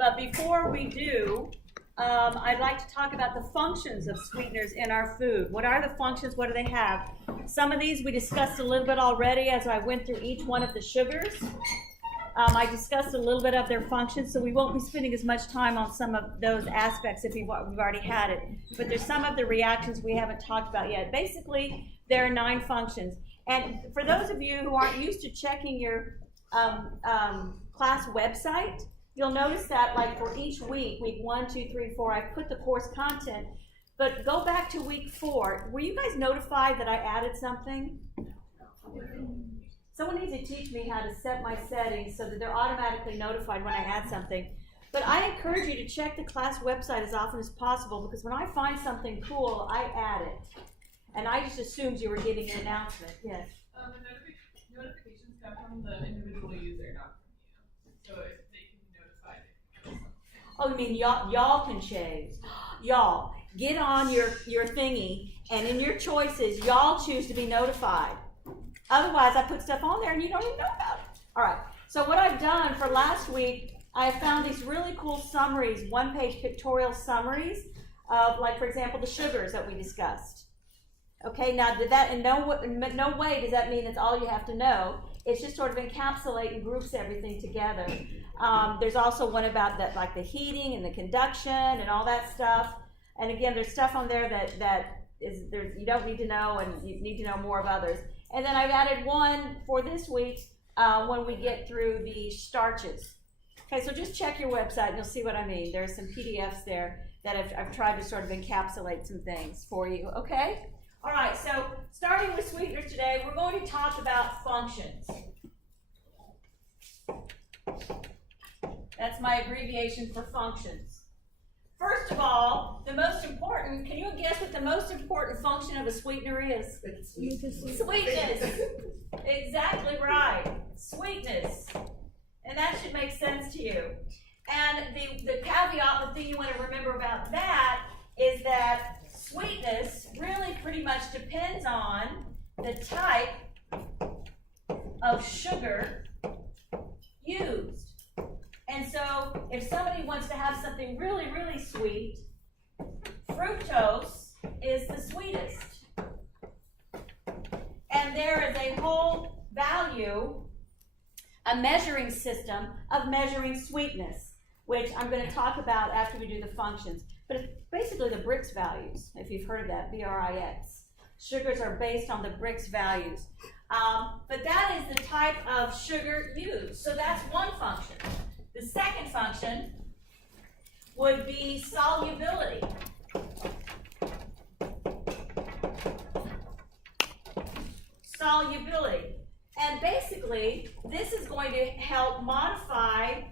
But before we do, I'd like to talk about the functions of sweeteners in our food. What are the functions? What do they have? Some of these we discussed a little bit already as I went through each one of the sugars. I discussed a little bit of their functions, so we won't be spending as much time on some of those aspects if we've already had it. But there's some of the reactions we haven't talked about yet. Basically, there are 9 functions. And for those of you who aren't used to checking your class website, you'll notice that like for each week 1, 2, 3, 4, I put the course content. But go back to week 4. Were you guys notified that I added something? Someone needs to teach me how to set my settings so that they're automatically notified when I add something. But I encourage you to check the class website as often as possible, because when I find something cool, I add it. And I just assumed you were getting an announcement. Yes? The notifications come from the individual user, not from you. So if they can be notified. Oh, you mean y'all can change. Y'all, get on your thingy, and in your choices, y'all choose to be notified. Otherwise, I put stuff on there and you don't even know about it. All right, so what I've done for last week, I found these really cool summaries, 1-page pictorial summaries of, like, for example, the sugars that we discussed. Okay, now did that in no way does that mean that's all you have to know. It's just sort of encapsulates and groups everything together. There's also one about that, like the heating and the conduction and all that stuff. And again, there's stuff on there that is there you don't need to know, and you need to know more of others. And then I've added one for this week when we get through the starches. Okay, so just check your website and you'll see what I mean. There's some PDFs there that I've tried to sort of encapsulate some things for you, okay? All right, so starting with sweeteners today, we're going to talk about functions. That's my abbreviation for functions. First of all, the most important, can you guess what the most important function of a sweetener is? Sweetness. Exactly right. Sweetness. And that should make sense to you. And the caveat, the thing you want to remember about that is that sweetness really pretty much depends on the type of sugar used. And so if somebody wants to have something really, really sweet, fructose is the sweetest. And there is a whole value, a measuring system of measuring sweetness, which I'm going to talk about after we do the functions. But it's basically the Brix values, if you've heard of that, B-R-I-X. Sugars are based on the Brix values. But that is the type of sugar used. So that's one function. The second function would be solubility. Solubility. And basically, this is going to help modify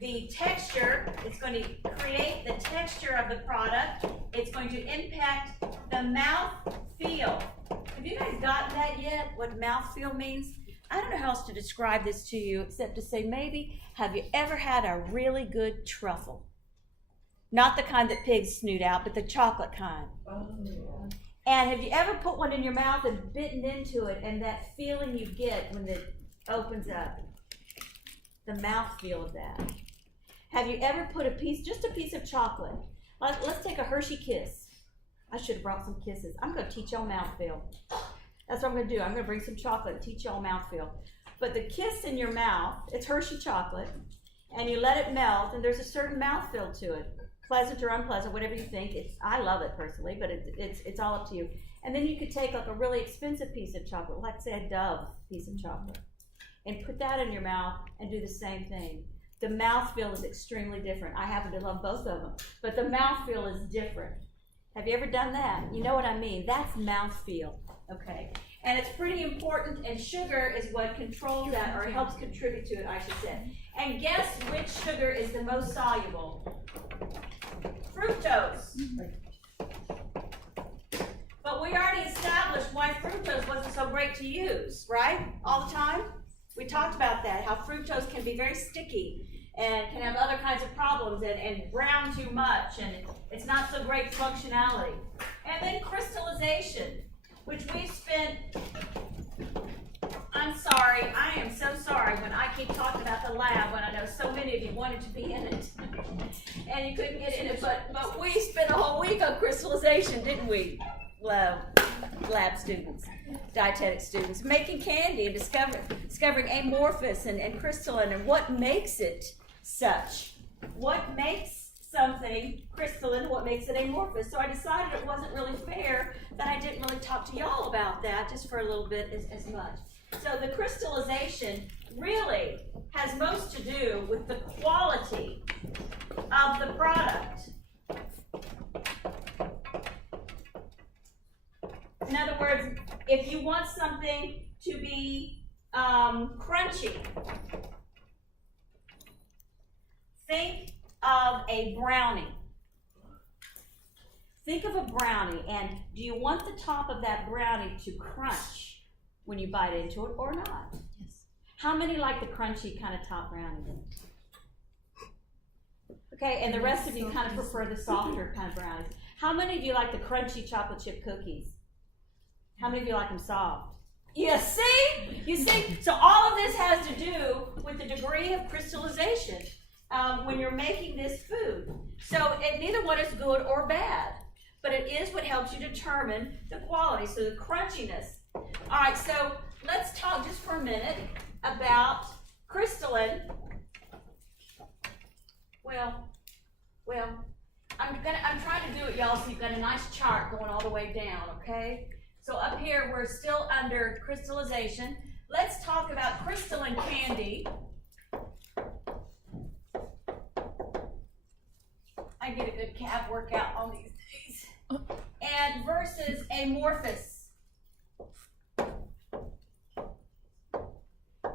the texture. It's going to create the texture of the product. It's going to impact the mouth feel. Have you guys gotten that yet, what mouth feel means? I don't know how else to describe this to you except to say maybe, have you ever had a really good truffle? Not the kind that pigs snoot out, but the chocolate kind. Oh, yeah. And have you ever put one in your mouth and bitten into it, and that feeling you get when it opens up? The mouth feel of that. Have you ever put just a piece of chocolate? Let's take a Hershey Kiss. I should have brought some kisses. I'm going to teach y'all mouthfeel. That's what I'm going to do. I'm going to bring some chocolate and teach y'all mouthfeel. But the kiss in your mouth, it's Hershey chocolate, and you let it melt, and there's a certain mouthfeel to it. Pleasant or unpleasant, whatever you think. I love it personally, but it's all up to you. And then you could take like a really expensive piece of chocolate, like say a Dove piece of chocolate, and put that in your mouth and do the same thing. The mouthfeel is extremely different. I happen to love both of them, but the mouthfeel is different. Have you ever done that? You know what I mean? That's mouthfeel, okay? And it's pretty important, and sugar is what controls that, or helps contribute to it, I should say. And guess which sugar is the most soluble? Fructose. But we already established why fructose wasn't so great to use, right? All the time? We talked about that, how fructose can be very sticky and can have other kinds of problems and brown too much, and it's not so great functionality. And then crystallization, which we've spent, I I'm sorry. I am so sorry when I keep talking about the lab when I know so many of you wanted to be in it. And you couldn't get in it, but we spent a whole week on crystallization, didn't we? Lab students, dietetic students, making candy and discovering amorphous and crystalline and what makes it such. What makes something crystalline, what makes it amorphous. So I decided it wasn't really fair that I didn't really talk to y'all about that just for a little bit as much. So the crystallization really has most to do with the quality of the product. In other words, if you want something to be crunchy, think of a brownie. Think of a brownie, and do you want the top of that brownie to crunch when you bite into it or not? Yes. How many like the crunchy kind of top brownie? Okay, and the rest of you kind of prefer the softer kind of brownies. How many of you like the crunchy chocolate chip cookies? How many of you like them soft? You see? You see? So all of this has to do with the degree of crystallization when you're making this food. So neither one is good or bad, but it is what helps you determine the quality, so the crunchiness. All right, so let's talk just for a minute about crystalline. Well, I'm trying to do it, y'all, so you've got a nice chart going all the way down, okay? So up here, we're still under crystallization. Let's talk about crystalline candy. I get a good calf workout on these days. And versus amorphous.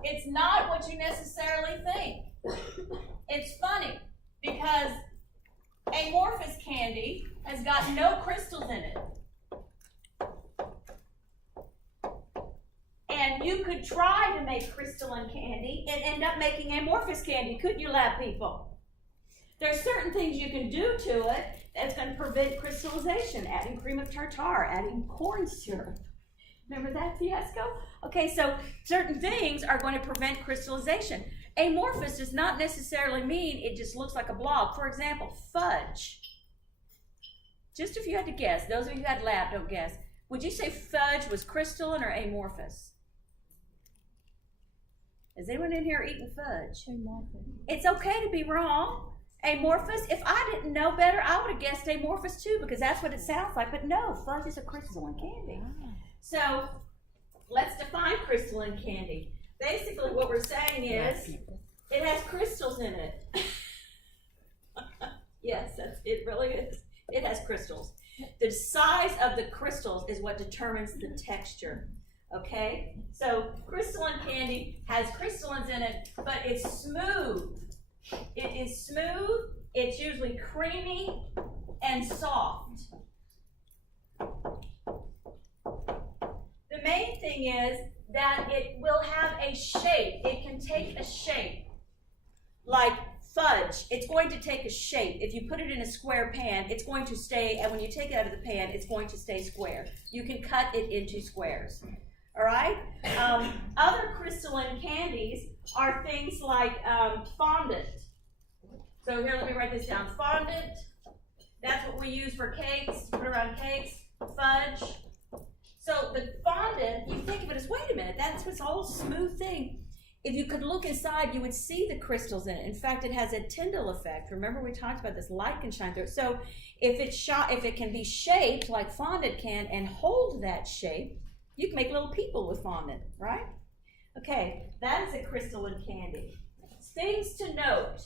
It's not what you necessarily think. It's funny because amorphous candy has got no crystals in it. And you could try to make crystalline candy and end up making amorphous candy, couldn't you, lab people? There's certain things you can do to it that's going to prevent crystallization, adding cream of tartar, adding corn syrup. Remember that fiasco? Okay, so certain things are going to prevent crystallization. Amorphous does not necessarily mean it just looks like a blob. For example, fudge. Just if you had to guess, those of you who had lab, don't guess. Would you say fudge was crystalline or amorphous? Is anyone in here eating fudge? Amorphous. It's okay to be wrong. Amorphous, if I didn't know better, I would have guessed amorphous too, because that's what it sounds like. But no, fudge is a crystalline candy. So let's define crystalline candy. Basically what we're saying is it has crystals in it. Yes, it really is. It has crystals. The size of the crystals is what determines the texture. Okay? So crystalline candy has crystallines in it, but it's smooth. It is smooth, it's usually creamy and soft. The main thing is that it will have a shape. It can take a shape. Like fudge, it's going to take a shape. If you put it in a square pan, it's going to stay, and when you take it out of the pan, it's going to stay square. You can cut it into squares. All right? Other crystalline candies are things like fondant. So here, let me write this down. Fondant, that's what we use for cakes, put around cakes, fudge. So the fondant, you think of it as, wait a minute, that's what's all smooth thing. If you could look inside, you would see the crystals in it. In fact, it has a Tyndall effect. Remember we talked about this, light can shine through it. So if it can be shaped like fondant can and hold that shape, you can make little people with fondant, right? Okay, that is a crystalline candy. Things to note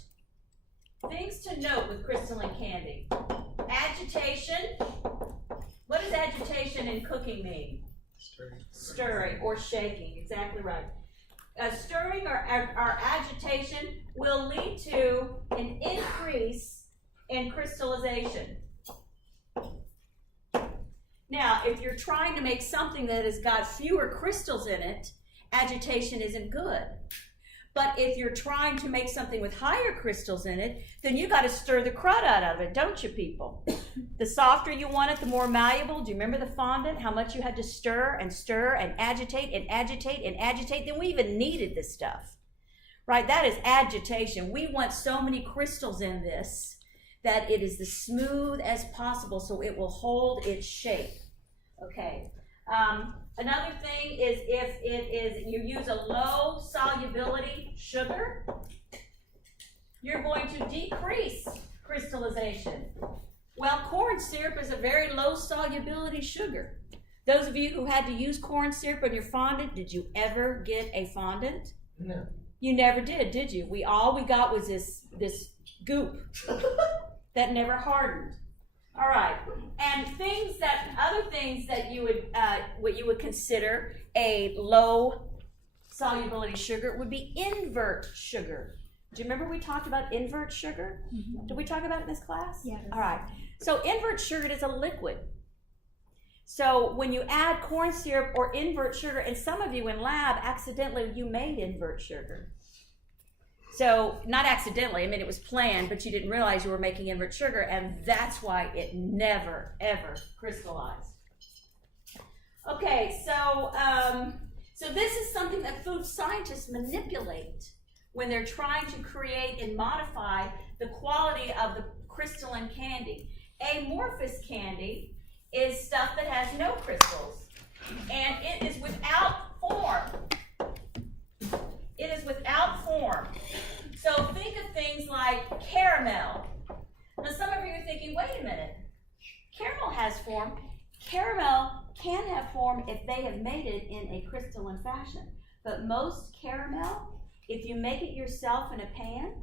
with crystalline candy. Agitation. What does agitation in cooking mean? Stirring or shaking, exactly right. Stirring or agitation will lead to an increase in crystallization. Now, if you're trying to make something that has got fewer crystals in it, agitation isn't good. But if you're trying to make something with higher crystals in it, then you got to stir the crud out of it, don't you, people? The softer you want it, the more malleable. Do you remember the fondant? How much you had to stir and agitate and agitate and agitate? Then we even kneaded this stuff, right? That is agitation. We want so many crystals in this that it is as smooth as possible so it will hold its shape. Okay. Another thing is if it is, you use a low solubility sugar, you're going to decrease crystallization. Well, corn syrup is a very low solubility sugar. Those of you who had to use corn syrup on your fondant, did you ever get a fondant? No. You never did you? All we got was this goop that never hardened. All right, and other things that you would, what you would consider a low solubility sugar would be invert sugar. Do you remember we talked about invert sugar? Mm-hmm. Did we talk about it in this class? Yeah. All right, so invert sugar is a liquid. So when you add corn syrup or invert sugar, and some of you in lab accidentally you made invert sugar. So, not accidentally, I mean, it was planned, but you didn't realize you were making invert sugar, and that's why it never, ever crystallized. Okay, so this is something that food scientists manipulate when they're trying to create and modify the quality of the crystalline candy. Amorphous candy is stuff that has no crystals, and it is without form. It is without form. So think of things like caramel. Now some of you are thinking, wait a minute, caramel has form. Caramel can have form if they have made it in a crystalline fashion. But most caramel, if you make it yourself in a pan,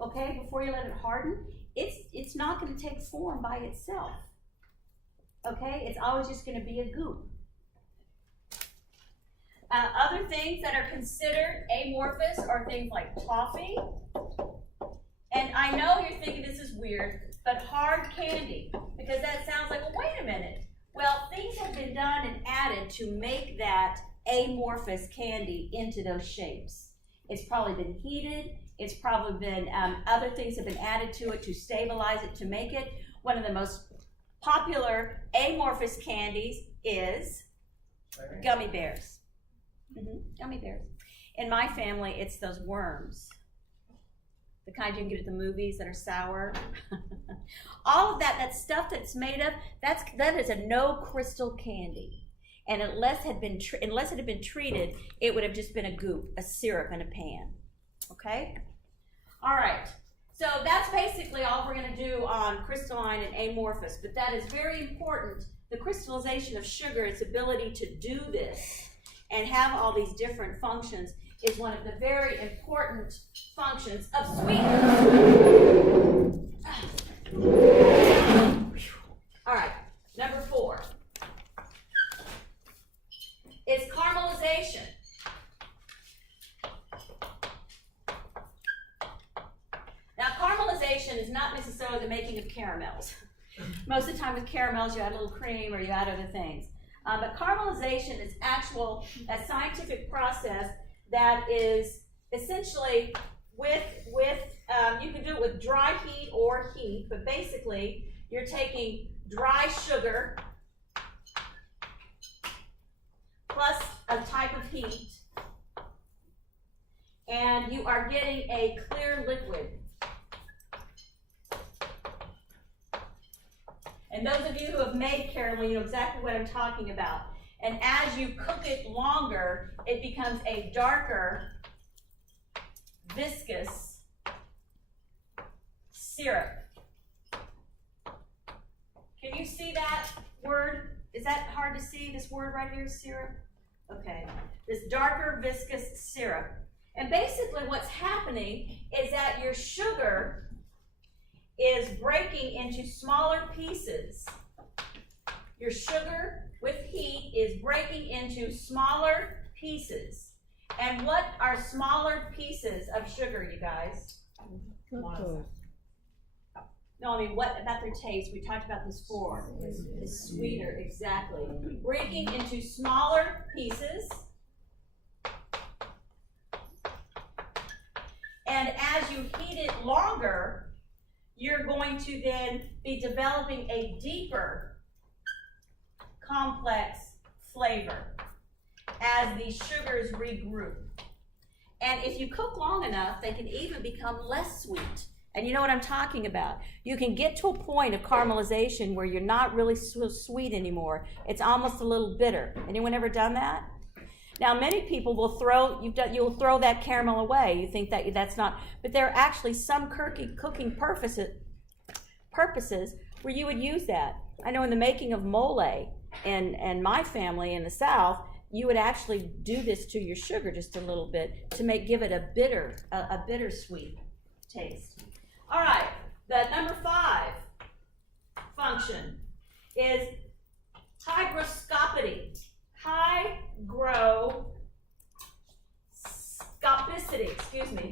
okay, before you let it harden, it's not going to take form by itself. Okay, it's always just going to be a goop. Other things that are considered amorphous are things like toffee. And I know you're thinking this is weird, but hard candy, because that sounds like, well, wait a minute. Well, things have been done and added to make that amorphous candy into those shapes. It's probably been heated. It's probably been, other things have been added to it to stabilize it, to make it. One of the most popular amorphous candies is gummy bears. Gummy bears. In my family, it's those worms. The kind you can get at the movies that are sour. All of that stuff that's made of, that is a no crystal candy. And unless it had been treated, it would have just been a goop, a syrup in a pan. Okay? All right. So that's basically all we're going to do on crystalline and amorphous. But that is very important. The crystallization of sugar, its ability to do this and have all these different functions, is one of the very important functions of sweeteners. All right, number 4 is caramelization. Now, caramelization is not necessarily the making of caramels. Most of the time with caramels, you add a little cream or you add other things. But caramelization is a scientific process that is essentially you can do it with dry heat or heat, but basically you're taking dry sugar plus a type of heat, and you are getting a clear liquid. And those of you who have made caramel, you know exactly what I'm talking about. And as you cook it longer, it becomes a darker, viscous syrup. Can you see that word? Is that hard to see, this word right here, syrup? Okay. This darker, viscous syrup. And basically what's happening is that your sugar is breaking into smaller pieces. Your sugar with heat is breaking into smaller pieces. And what are smaller pieces of sugar, you guys? Fructose. No, I mean, what about their taste? We talked about this before. It's sweeter, exactly. Breaking into smaller pieces. as you heat it longer, you're going to then be developing a deeper, complex flavor as the sugars regroup. And if you cook long enough, they can even become less sweet. And you know what I'm talking about. You can get to a point of caramelization where you're not really so sweet anymore. It's almost a little bitter. Anyone ever done that? Now, many people will you'll throw that caramel away. You think that's not, but there are actually some cooking purposes where you would use that. I know in the making of mole and my family in the South, you would actually do this to your sugar just a little bit to give it a bittersweet taste. All right, the number 5 function is hygroscopity.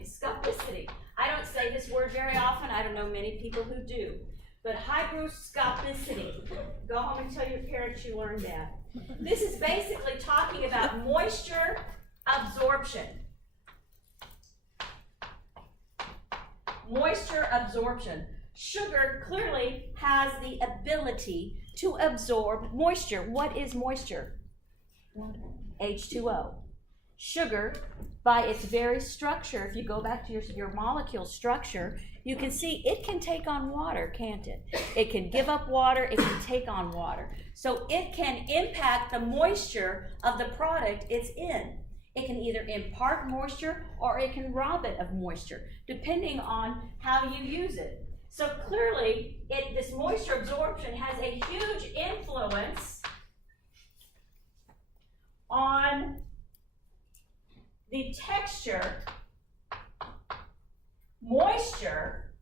Scopicity. I don't say this word very often. I don't know many people who do. But hygroscopicity. Go home and tell your parents you learned that. This is basically talking about moisture absorption. Moisture absorption. Sugar clearly has the ability to absorb moisture. What is moisture? H2O. Sugar, by its very structure, if you go back to your molecule structure, you can see it can take on water, can't it? It can give up water, it can take on water. So it can impact the moisture of the product it's in. It can either impart moisture or it can rob it of moisture, depending on how you use it. So clearly, this moisture absorption has a huge influence on the texture, moisture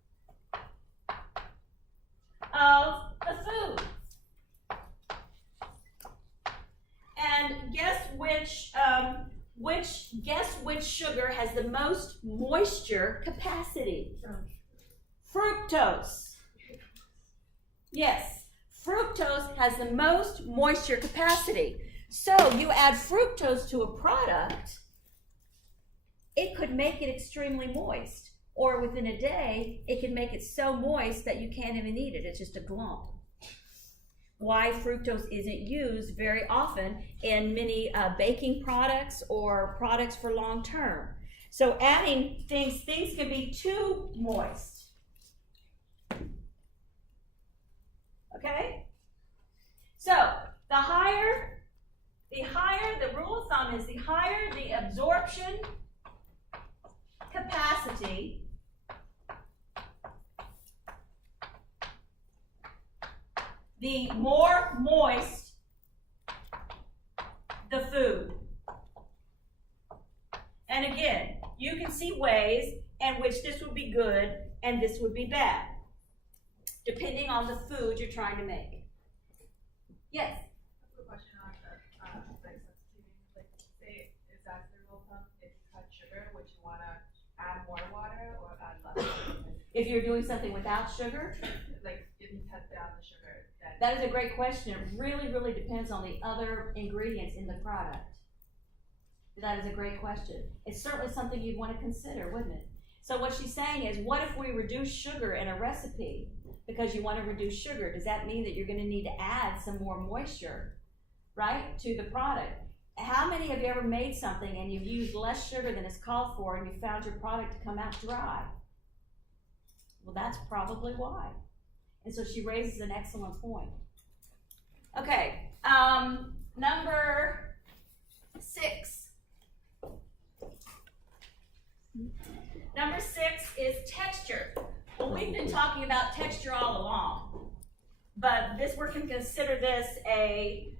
of the food. And guess which sugar has the most moisture capacity? Fructose. Yes, fructose has the most moisture capacity. So you add fructose to a product, it could make it extremely moist. Or within a day, it can make it so moist that you can't even eat it. It's just a glump. Why fructose isn't used very often in many baking products or products for long term. So adding things can be too moist. Okay? So the rule of thumb is the higher the absorption capacity, the more moist the food. And again, you can see ways in which this would be good and this would be bad, depending on the food you're trying to make. Yes? That's a question on the like substituting. Like, say, is that the rule of thumb? If you cut sugar, would you want to add more water or add less water? If you're doing something without sugar? Like, if you cut down the sugar, then... That is a great question. It really, really depends on the other ingredients in the product. That is a great question. It's certainly something you'd want to consider, wouldn't it? So what she's saying is, what if we reduce sugar in a recipe because you want to reduce sugar? Does that mean that you're going to need to add some more moisture, right, to the product? How many have you ever made something and you've used less sugar than is called for and you found your product to come out dry? Well, that's probably why. And so she raises an excellent point. Okay, number 6. Number 6 is texture. Well, we've been talking about texture all along, but we're going to consider this a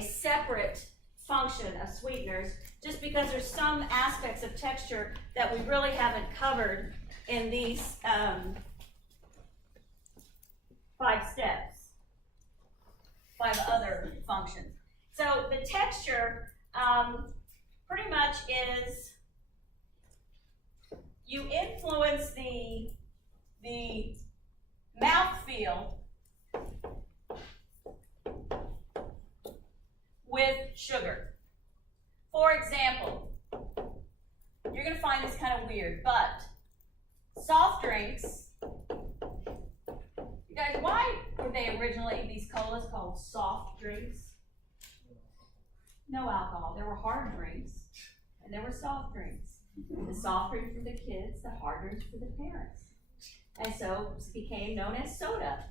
separate function of sweeteners, just because there's some aspects of texture that we really haven't covered in these 5 steps, 5 other functions. So the texture pretty much is, you influence the mouthfeel with sugar. For example, you're going to find this kind of weird, but soft drinks. You guys, why were they originally, these colas, called soft drinks? No alcohol. There were hard drinks, and there were soft drinks. The soft drinks for the kids, the hard drinks for the parents. And so it became known as soda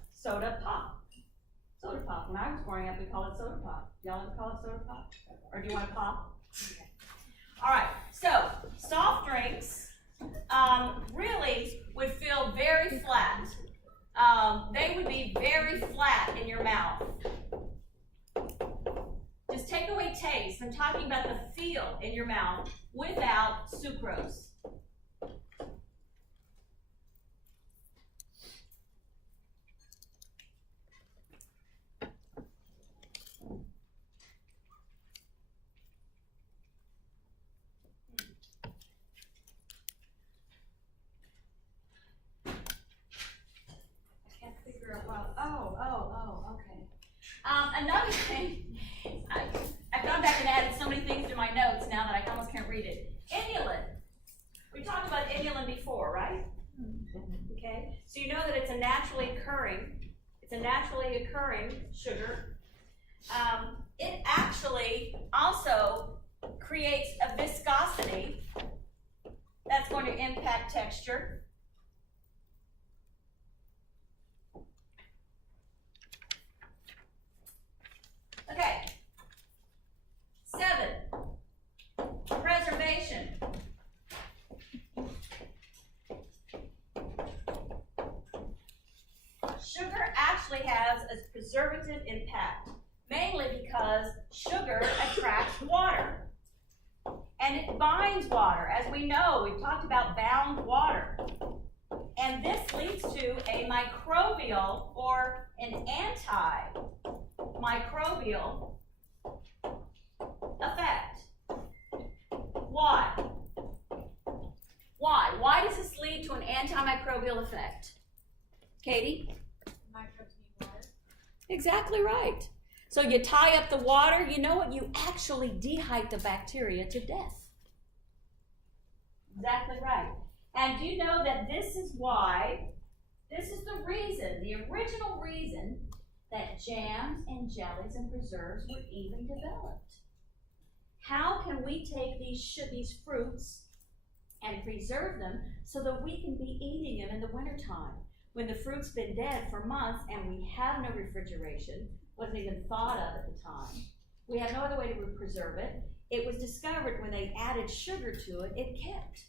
pop. Soda pop. When I was growing up, we called it soda pop. Y'all ever call it soda pop? Or do you want to pop? Okay. All right, so soft drinks really would feel very flat. They would be very flat in your mouth. Just take away taste. I'm talking about the feel in your mouth without sucrose. Okay. Another thing, I've gone back and added so many things to my notes now that I almost can't read it. Inulin. We talked about inulin before, right? Okay. So you know that it's a naturally occurring sugar. It actually also creates a viscosity that's going to impact texture. Okay. 7, preservation. Sugar actually has a preservative impact, mainly because sugar attracts water. And it binds water. As we know, we've talked about bound water. And this leads to a microbial or an antimicrobial effect. Why? Why does this lead to an antimicrobial effect? Katie? Microbes need water. Exactly right. So you tie up the water, you know what? You actually dehydrate the bacteria to death. Exactly right. And do you know that this is the reason, the original reason that jams and jellies and preserves were even developed. How can we take these fruits and preserve them so that we can be eating them in the wintertime when the fruit's been dead for months and we have no refrigeration, wasn't even thought of at the time. We have no other way to preserve it. It was discovered when they added sugar to it, it kept.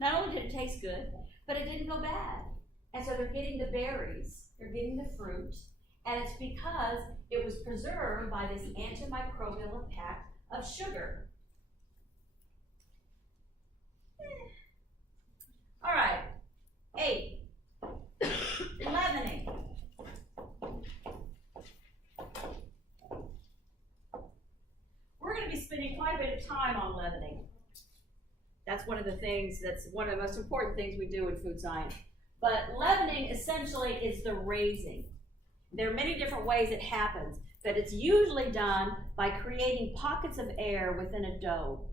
Not only did it taste good, but it didn't go bad. And so they're getting the berries, they're getting the fruit, and it's because it was preserved by this antimicrobial impact of sugar. All right, 8, leavening. We're going to be spending quite a bit of time on leavening. That's one of the most important things we do in food science. But leavening essentially is the raising. There are many different ways it happens, but it's usually done by creating pockets of air within a dough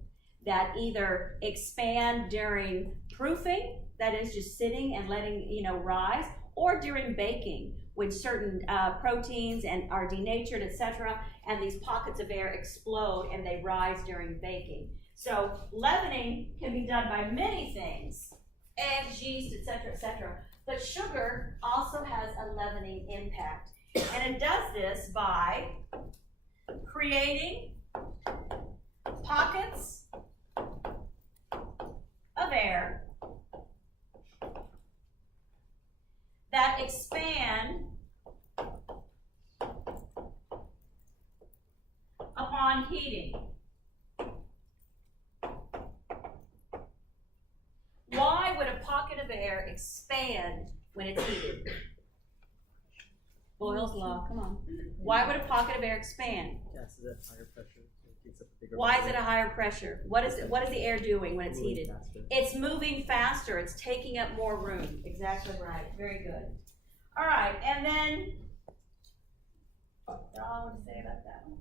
that either expand during proofing, that is just sitting and letting rise, or during baking when certain proteins are denatured, etc., and these pockets of air explode and they rise during baking. So leavening can be done by many things, eggs, yeast, etc., etc. But sugar also has a leavening impact. And it does this by creating pockets of air that expand upon heating. Why would a pocket of air expand when it's heated? Boyle's law, come on. Why would a pocket of air expand? Gas is at higher pressure, so it takes up a bigger Why is volume. it a higher pressure? What is the air doing when it's Moving heated? faster. It's moving faster. It's taking up more room. Exactly right. Very good. All right, and then, that's all I want to say about that one.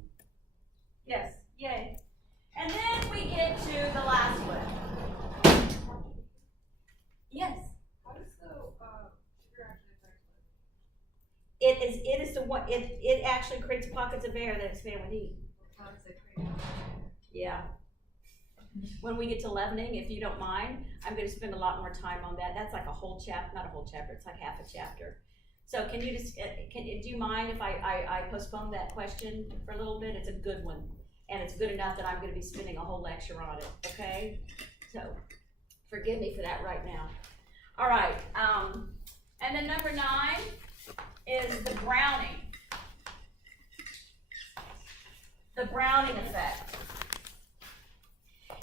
Yes, yay. And then we get to the last one. Yes. How does it is the one, it actually creates pockets of air that expand with heat. How does it create? Yeah. When we get to leavening, if you don't mind, I'm gonna spend a lot more time on that. That's like a whole chapter, not a whole chapter, it's like half a chapter. So can you just, do you mind if I postpone that question for a little bit? It's a good one, and it's good enough that I'm gonna be spending a whole lecture on it, okay? So, forgive me for that right now. All right, and then number 9 is the browning. The browning effect.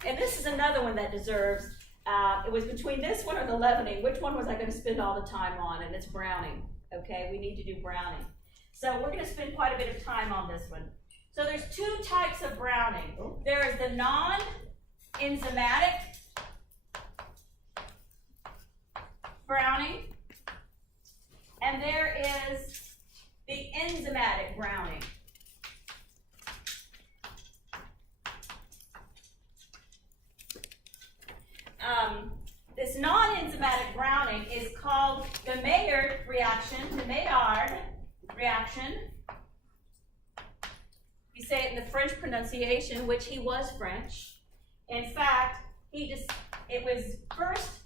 And this is another one that deserves, it was between this one or the leavening. Which one was I gonna spend all the time on? And it's browning, okay? We need to do browning. So we're gonna spend quite a bit of time on this one. So there's 2 types of browning. There is the non-enzymatic browning, and there is the enzymatic browning. This non-enzymatic browning is called the Maillard reaction, the Maillard reaction. You say it in the French pronunciation, which he was French. In fact, it was first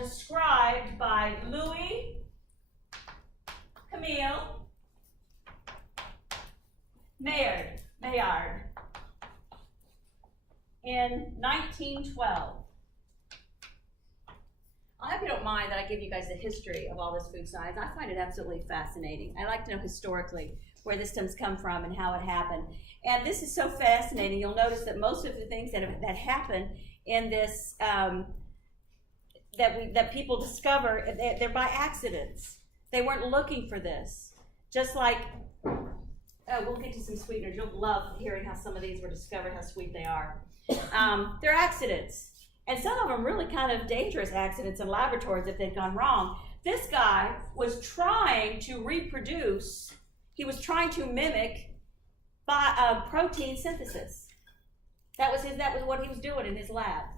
described by Louis Camille Maillard in 1912. I hope you don't mind that I give you guys the history of all this food science. I find it absolutely fascinating. I like to know historically where this stuff's come from and how it happened. And this is so fascinating. You'll notice that most of the things that happen in this that people discover, they're by accidents. They weren't looking for this. Just like, we'll get to some sweeteners. You'll love hearing how some of these were discovered, how sweet they are. They're accidents. And some of them really kind of dangerous accidents in laboratories if they'd gone wrong. This guy was trying to reproduce, he was trying to mimic protein synthesis. That was what he was doing in his lab.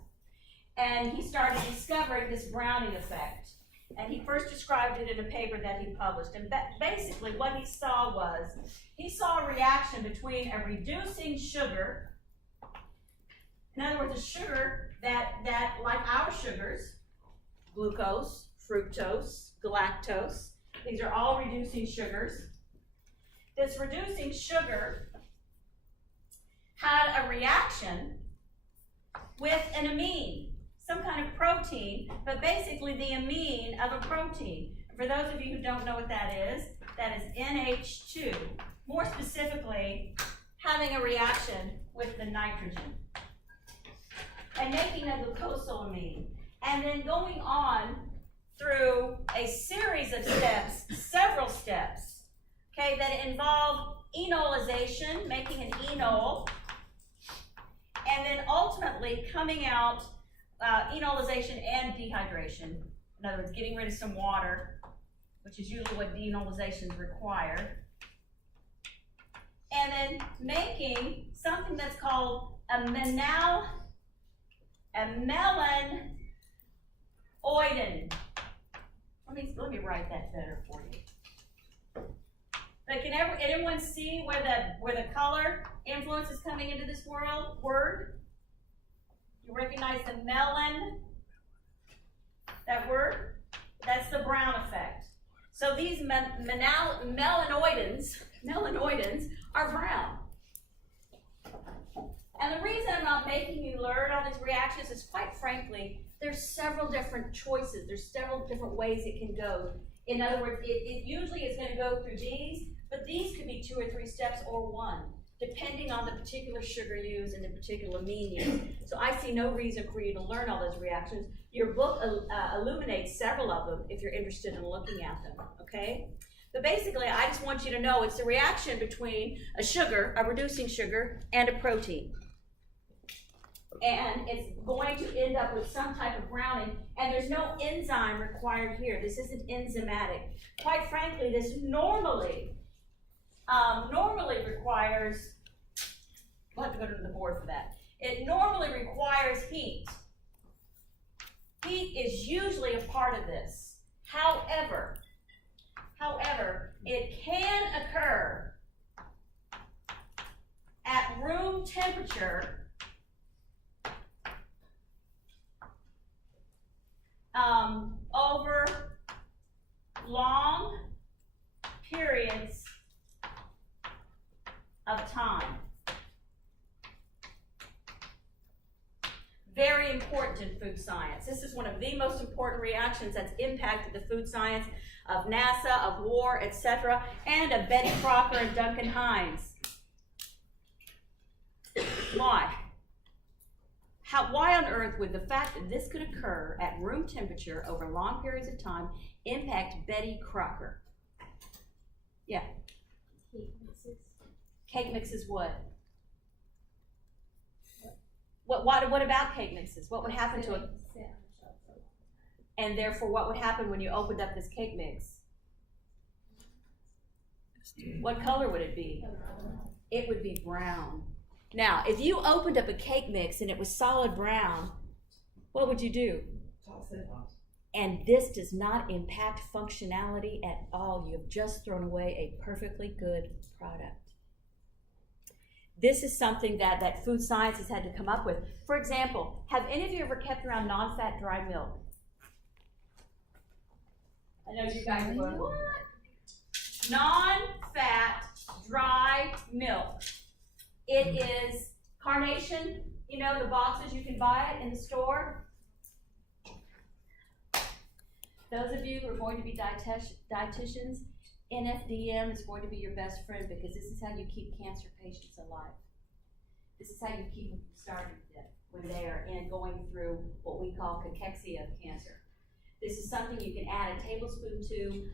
And he started discovering this browning effect. And he first described it in a paper that he published. And basically what he saw was, he saw a reaction between a reducing sugar, in other words, a sugar that like our sugars, glucose, fructose, galactose, these are all reducing sugars. This reducing sugar had a reaction with an amine, some kind of protein, but basically the amine of a protein. For those of you who don't know what that is NH2. More specifically, having a reaction with the nitrogen and making a glucosylamine, and then going on through a series of steps, several steps, okay, that involve enolization, making an enol, and then ultimately coming out enolization and dehydration. In other words, getting rid of some water, which is usually what denolizations require, and then making something that's called a melanoidin. Let me write that better for you. But can anyone see where the color influence is coming into this word? You recognize the that word? That's the brown effect. So these melanoidins are brown. And the reason I'm not making you learn all these reactions is, quite frankly, there's several different choices. There's several different ways it can go. In other words, it usually is going to go through these, but these could be 2 or 3 steps or 1, depending on the particular sugar used and the particular amine used. So I see no reason for you to learn all those reactions. Your book illuminates several of them if you're interested in looking at them, okay? But basically, I just want you to know it's the reaction between a sugar, a reducing sugar, and a protein. And it's going to end up with some type of browning, and there's no enzyme required here. This isn't enzymatic. Quite frankly, this normally requires, we'll have to go to the board for that. It normally requires heat. Heat is usually a part of this. However, it can occur at room temperature over long periods of time. Very important in food science. This is one of the most important reactions that's impacted the food science of NASA, of war, etc., and of Betty Crocker and Duncan Hines. Why? Why on earth would the fact that this could occur at room temperature over long periods of time impact Betty Crocker? Yeah. Cake mixes what? What about cake mixes? What would happen to it? And therefore, what would happen when you opened up this cake mix? What color would it be? It would be brown. Now, if you opened up a cake mix and it was solid brown, what would you do? Toss it. And this does not impact functionality at all. You have just thrown away a perfectly good product. This is something that food science has had to come up with. For example, have any of you ever kept around non-fat dry milk? I know you guys are going, what? Non-fat dry milk. It is Carnation, you know, the boxes, you can buy it in the store. Those of you who are going to be dietitians, NFDM is going to be your best friend because this is how you keep cancer patients alive. This is how you keep them from starving to death when they are going through what we call cachexia of cancer. This is something you can add a tablespoon to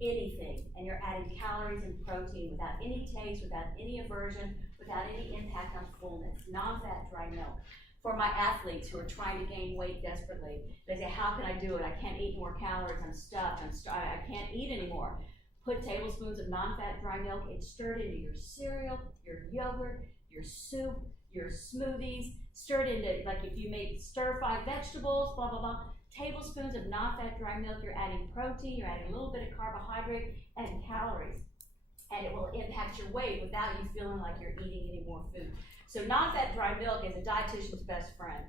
anything, and you're adding calories and protein without any taste, without any aversion, without any impact on fullness. Non-fat dry milk. For my athletes who are trying to gain weight desperately, they say, how can I do it? I can't eat more calories. I'm stuffed. I can't eat anymore. Put tablespoons of non-fat dry milk. It's stirred into your cereal, your yogurt, your soup, your smoothies. Stirred into, like if you made stir-fried vegetables, blah, blah, blah. Tablespoons of non-fat dry milk. You're adding protein. You're adding a little bit of carbohydrate and calories. And it will impact your weight without you feeling like you're eating any more food. So non-fat dry milk is a dietitian's best friend.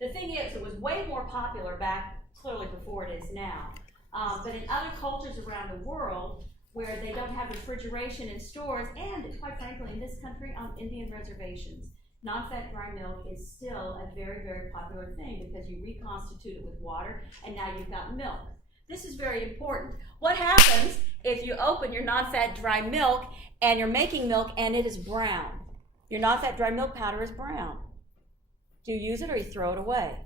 The thing is, it was way more popular back, clearly before it is now. But in other cultures around the world, where they don't have refrigeration in stores, and quite frankly, in this country, on Indian reservations, non-fat dry milk is still a very, very popular thing because you reconstitute it with water, and now you've got milk. This is very important. What happens if you open your non-fat dry milk and you're making milk and it is brown? Your non-fat dry milk powder is brown. Do you use it or you throw it away?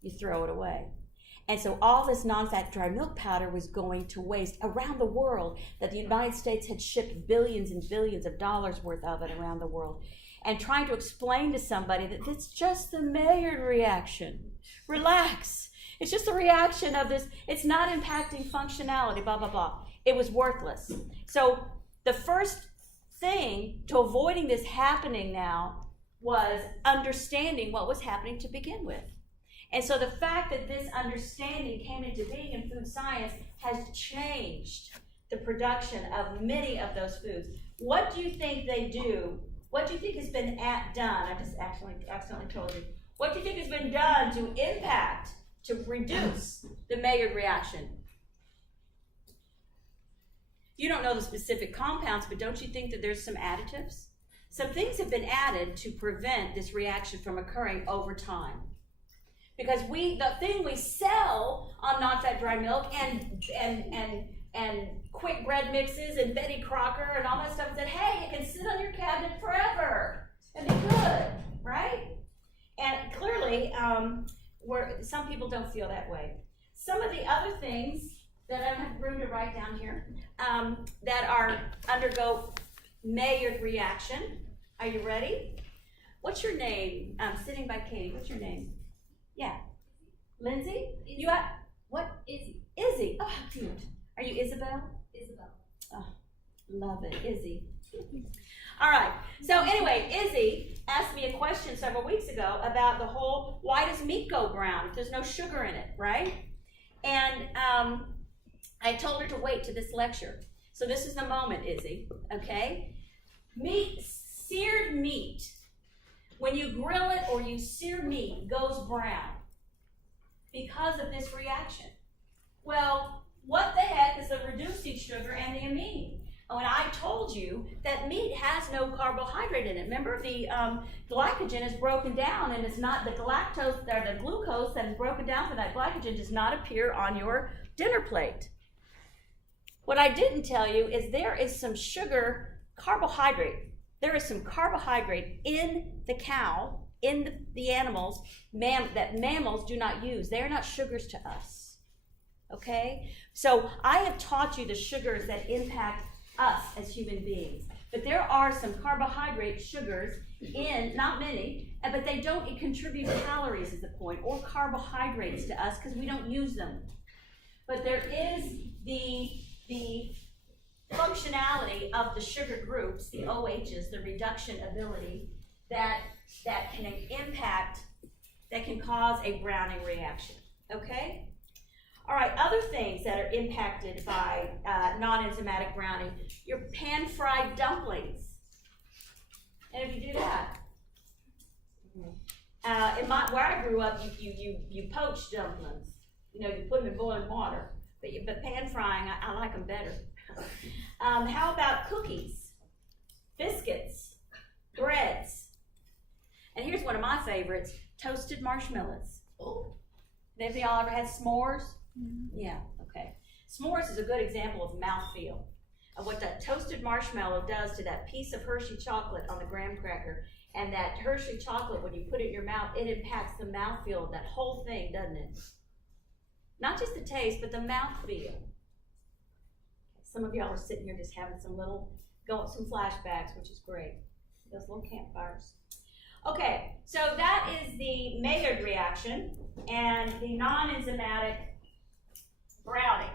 You throw it away. And so all this non-fat dry milk powder was going to waste around the world, that the United States had shipped billions and billions of dollars worth of it around the world. And trying to explain to somebody that it's just the Maillard reaction. Relax. It's just a reaction of this. It's not impacting functionality, blah, blah, blah. It was worthless. So the first thing to avoiding this happening now was understanding what was happening to begin with. And so the fact that this understanding came into being in food science has changed the production of many of those foods. What do you think they do? What do you think has been done? I just accidentally told you. What do you think has been done to impact, to reduce the Maillard reaction? You don't know the specific compounds, but don't you think that there's some additives? Some things have been added to prevent this reaction from occurring over time. Because the thing we sell on non-fat dry milk and quick bread mixes and Betty Crocker and all that stuff said, hey, it can sit on your cabinet forever and be good, right? And clearly, some people don't feel that way. Some of the other things that I have room to write down here that undergo Maillard reaction. Are you ready? What's your name? I'm sitting by Katie. What's your name? Yeah. Lindsay? Izzy. You got what? Izzy. Izzy. Oh, how cute. Are you Isabel? Isabel. Oh, love it. Izzy. All right. So anyway, Izzy asked me a question several weeks ago about the whole, why does meat go brown if there's no sugar in it, right? And I told her to wait to this lecture So this is the moment, Izzy, okay? Seared meat, when you grill it or you sear meat, goes brown because of this reaction. Well, what the heck is the reducing sugar and the amine? When I told you that meat has no carbohydrate in it, remember the glycogen is broken down, and it's not the galactose or the glucose that is broken down for that glycogen does not appear on your dinner plate. What I didn't tell you is there is some sugar carbohydrate. There is some carbohydrate in the cow, in the animals, that mammals do not use. They are not sugars to us. Okay? So I have taught you the sugars that impact us as human beings. But there are some carbohydrate sugars in, not many, but they don't contribute calories is the point, or carbohydrates to us because we don't use them. But there is the functionality of the sugar groups, the OHs, the reduction ability, that can impact, that can cause a browning reaction. Okay? All right, other things that are impacted by non-enzymatic browning, your pan-fried dumplings. And if you do that, where I grew up, you poach dumplings. You know, you put them in boiling water. But pan frying, I like them better. How about cookies, biscuits, breads? And here's one of my favorites, toasted marshmallows. Oh. Have y'all ever had s'mores? Mm-hmm. Yeah, okay. S'mores is a good example of mouthfeel, of what that toasted marshmallow does to that piece of Hershey chocolate on the graham cracker. And that Hershey chocolate, when you put it in your mouth, it impacts the mouthfeel of that whole thing, doesn't it? Not just the taste, but the mouthfeel. Some of y'all are sitting here just having some flashbacks, which is great. Those little campfires. Okay, so that is the Maillard reaction and the non-enzymatic browning.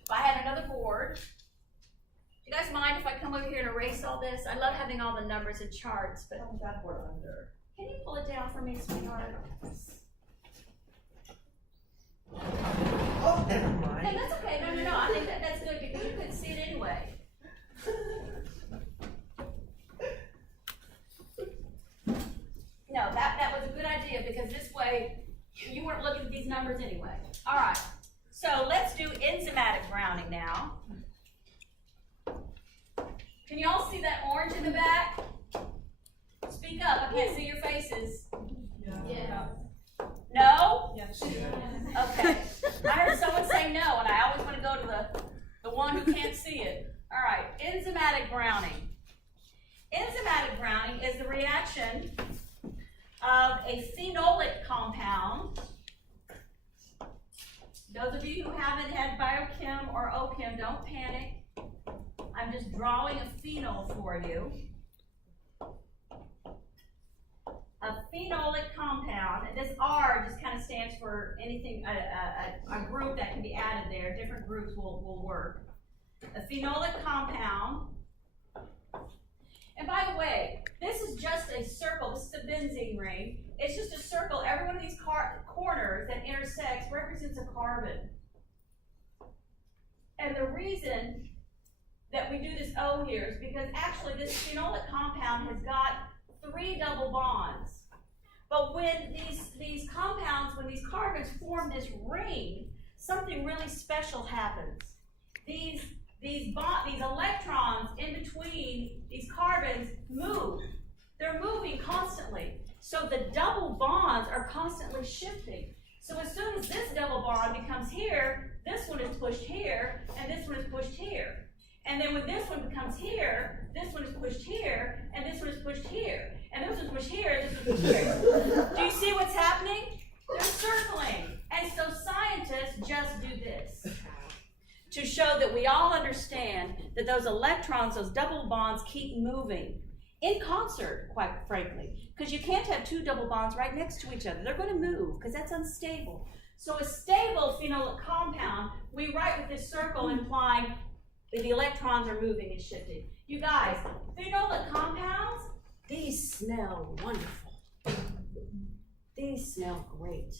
If I had another board, do you guys mind if I come over here and erase all this? I love having all the numbers and charts, but that board under. Can you pull it down for me, sweetheart? Oh, never mind. Hey, that's okay. No. I think that's good because you couldn't see it anyway. No, that was a good idea because this way you weren't looking at these numbers anyway. All right. So let's do enzymatic browning now. Can you all see that orange in the back? Speak up. I can't see your faces. Yeah. No? Yes. Okay. I heard someone say no, and I always want to go to the one who can't see it. All right. Enzymatic browning. Enzymatic browning is the reaction of a phenolic compound. Those of you who haven't had biochem or ochem, don't panic. I'm just drawing a phenol for you. A phenolic compound, and this R just kind of stands for anything, a group that can be added there. Different groups will work. A phenolic compound. And by the way, this is just a circle. This is a benzene ring. It's just a circle. Every one of these corners that intersects represents a carbon. And the reason that we do this O here is because actually this phenolic compound has got 3 double bonds. But when these compounds, when these carbons form this ring, something really special happens. These electrons in between these carbons move. They're moving constantly. So the double bonds are constantly shifting. So as soon as this double bond becomes here, this one is pushed here, and this one is pushed here. And then when this one becomes here, this one is pushed here, and this one is pushed here. And this one's pushed here, and this one's pushed here. Do you see what's happening? They're circling. And so scientists just do this to show that we all understand that those electrons, those double bonds, keep moving in concert, quite frankly, because you can't have 2 double bonds right next to each other. They're going to move because that's unstable. So a stable phenolic compound, we write with this circle implying that the electrons are moving and shifting. You guys, phenolic compounds, these smell wonderful. These smell great.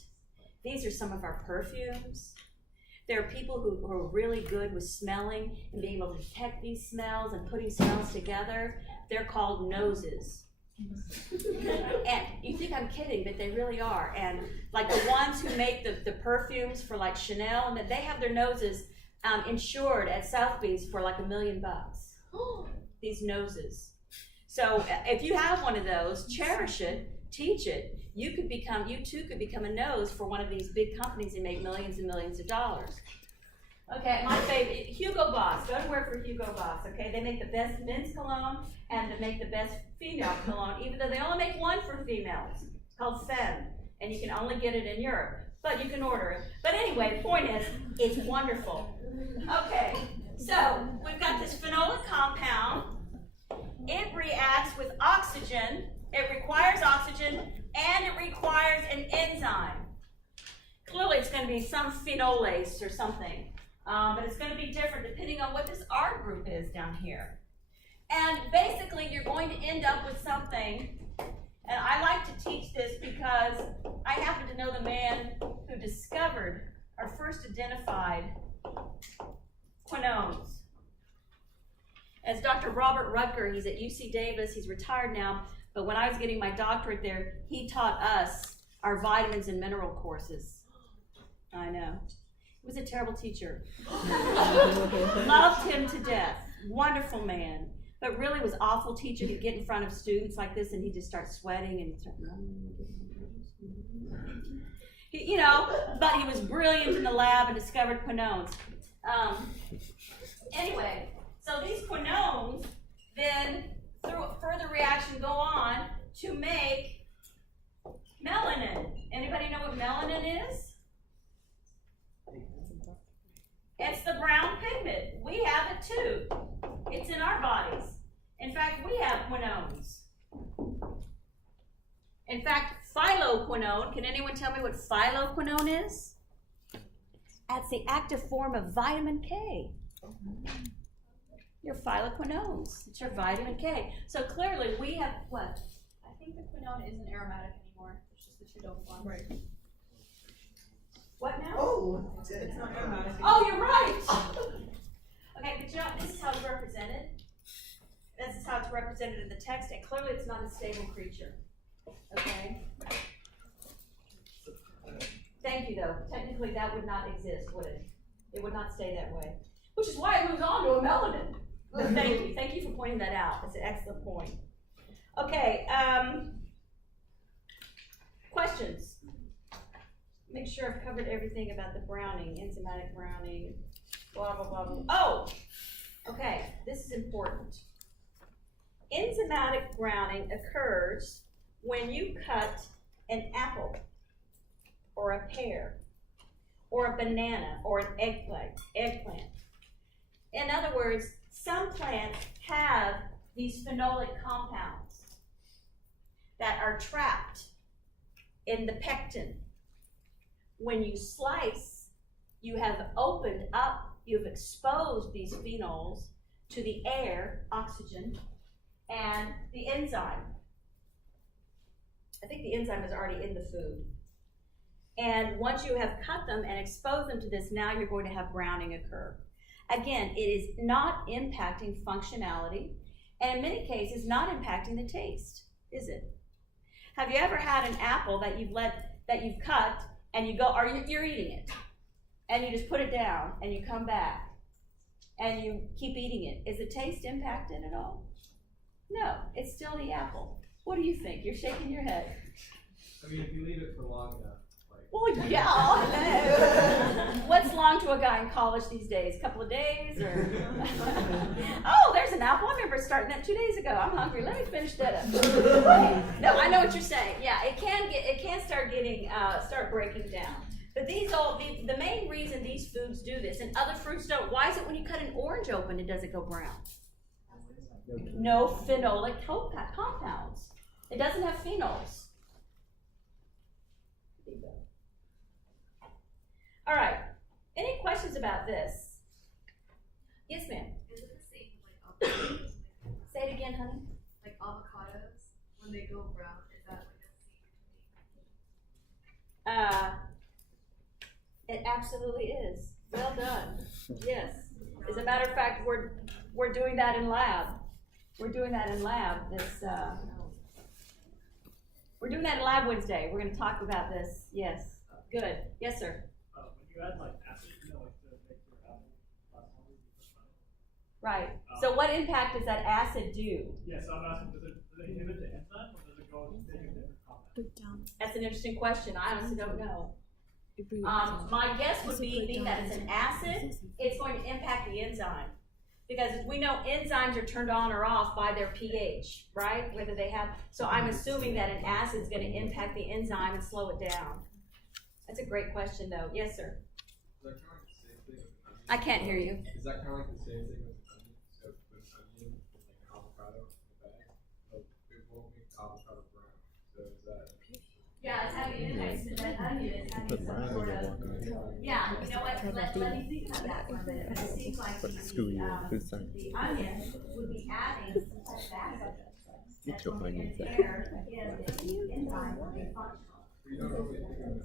These are some of our perfumes. There are people who are really good with smelling and being able to detect these smells and putting smells together. They're called noses. And you think I'm kidding, but they really are. And like the ones who make the perfumes for like Chanel, and they have their noses insured at Sotheby's for like $1 million. These noses. So if you have one of those, cherish it, teach it. You too could become a nose for one of these big companies and make millions and millions of dollars. Okay, my favorite, Hugo Boss. Go to work for Hugo Boss, okay? They make the best men's cologne and they make the best female cologne, even though they only make one for females. It's called Femme, and you can only get it in Europe, but you can order it. But anyway, the point is, it's wonderful. Okay, so we've got this phenolic compound. It reacts with oxygen. It requires oxygen, and it requires an enzyme. Clearly, it's going to be some phenolase or something, but it's going to be different depending on what this R group is down here. And basically, you're going to end up with something, and I like to teach this because I happen to know the man who discovered or first identified quinones. As Dr. Robert Rutger, he's at UC Davis, he's retired now, but when I was getting my doctorate there, he taught us our vitamins and mineral courses. I know. He was a terrible teacher. Loved him to death. Wonderful man. But really was awful teacher. He'd get in front of students like this and he'd just start sweating and start, but he was brilliant in the lab and discovered quinones. Anyway, so these quinones then, through further reaction, go on to make melanin. Anybody know what melanin is? It's the brown pigment. We have it too. It's in our bodies. In fact, we have quinones. In fact, phyloquinone, can anyone tell me what phyloquinone is? That's the active form of vitamin K. Your phyloquinones. It's your vitamin K. So clearly we have what? I think the quinone isn't aromatic anymore. It's just the two double bonds. Right. What now? Oh, it's not aromatic. Oh, you're right. Okay, but you know, this is how it's represented. This is how it's represented in the text, and clearly it's not a stable creature. Okay? Thank you, though. Technically, that would not exist, would it? It would not stay that way. Which is why it moves on to a melanin. But thank you. Thank you for pointing that out. That's an excellent point. Okay, questions? Make sure I've covered everything about the browning, enzymatic browning, blah, blah, blah, blah. Oh, okay, this is important. Enzymatic browning occurs when you cut an apple or a pear or a banana or an eggplant. In other words, some plants have these phenolic compounds that are trapped in the pectin. When you slice, you have opened up, you've exposed these phenols to the air, oxygen, and the enzyme. I think the enzyme is already in the food. And once you have cut them and exposed them to this, now you're going to have browning occur. Again, it is not impacting functionality, and in many cases, not impacting the taste, is it? Have you ever had an apple that you've cut, and you go, you're eating it, and you just put it down, and you come back, and you keep eating it? Is the taste impacted at all? No, it's still the apple. What do you think? You're shaking your head. I mean, if you leave it for long enough, like. Well, yeah, I know. What's long to a guy in college these days? A couple of days, or? Oh, there's an apple. I remember starting that 2 days ago. I'm hungry. Let me finish that up. No, I know what you're saying. Yeah, it can start breaking down. But the main reason these foods do this, and other fruits don't. Why is it when you cut an orange open, it doesn't go brown? No phenolic compounds. It doesn't have phenols. All right. Any questions about this? Yes, ma'am. Is it the same like avocados? Say it again, honey. Like avocados, when they go brown, is that like a It absolutely is. Well done. Yes. As a matter of fact, we're doing that in lab. We're doing that in lab this, we're doing that in lab Wednesday. We're gonna talk about this. Yes. Good. Yes, sir. When you add like acid, you know, like to make your apple last longer. Right. So what impact does that acid do? Yeah, so I'm asking, does it inhibit the enzyme or does it go and take a different compound? That's an interesting question. I honestly don't know. My guess would be that it's an acid. It's going to impact the enzyme. Because we know enzymes are turned on or off by their pH, right? Whether they have, so I'm assuming that an acid is going to impact the enzyme and slow it down. That's a great question, though. Yes, sir. Is that kind of like the same thing with onion? I can't hear you. Is that kind of like the same thing with onion? So with onion, it's like an avocado in the bag, but it won't make avocado brown. So is that? Yeah, it's having an impact. That onion is having some sort of. Yeah, you know what? Let me think about that for a minute. It seems like the onion would be adding some type of acid. That's going to interfere in the enzyme will be functional. We don't really think of onion.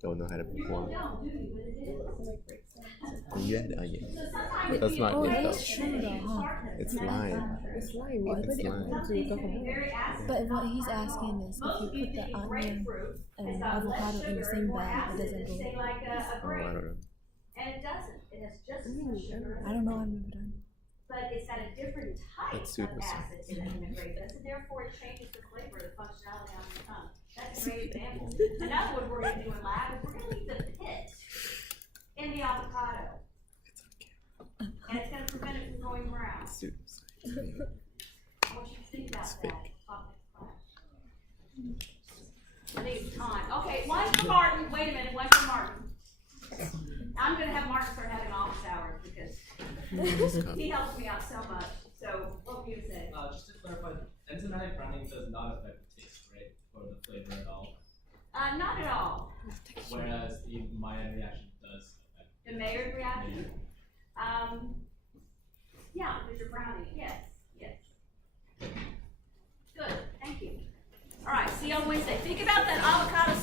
Don't know how to You perform. don't, do you? But it is. And you add onion. So sometimes That's we not use it, though. it's true though, It's lime. It's slimy. It's But lime. Something can be very acid. But what he's asking is Most if you put the eat onion grapefruit, and it's got less avocado in the sugar same and more bag, it acid doesn't than, go. say, like a Oh, I grape. don't know. And it doesn't. It has just as much sugar. I don't know. I've never done. But it's got a different type That's of super acid in it than grape does, and therefore it changes the flavor, the functionality on your tongue. That's a great example. Another one we're gonna do in lab is we're gonna leave the pit in the avocado. And it's gonna prevent it from going brown. Super. I want you to think about that. I think it's time. Okay, one for Martin. Wait a minute, one for Martin. I'm gonna have Martin start having office hours because he helps me out so much. So, what were you saying? Just to clarify, enzymatic browning does not affect the taste, right, or the flavor at all. Not at all. Whereas the Maillard reaction does affect. The Maillard reaction? Yeah, there's a brownie. Yes, yes. Good, thank you. All right, see you on Wednesday. Think about that avocado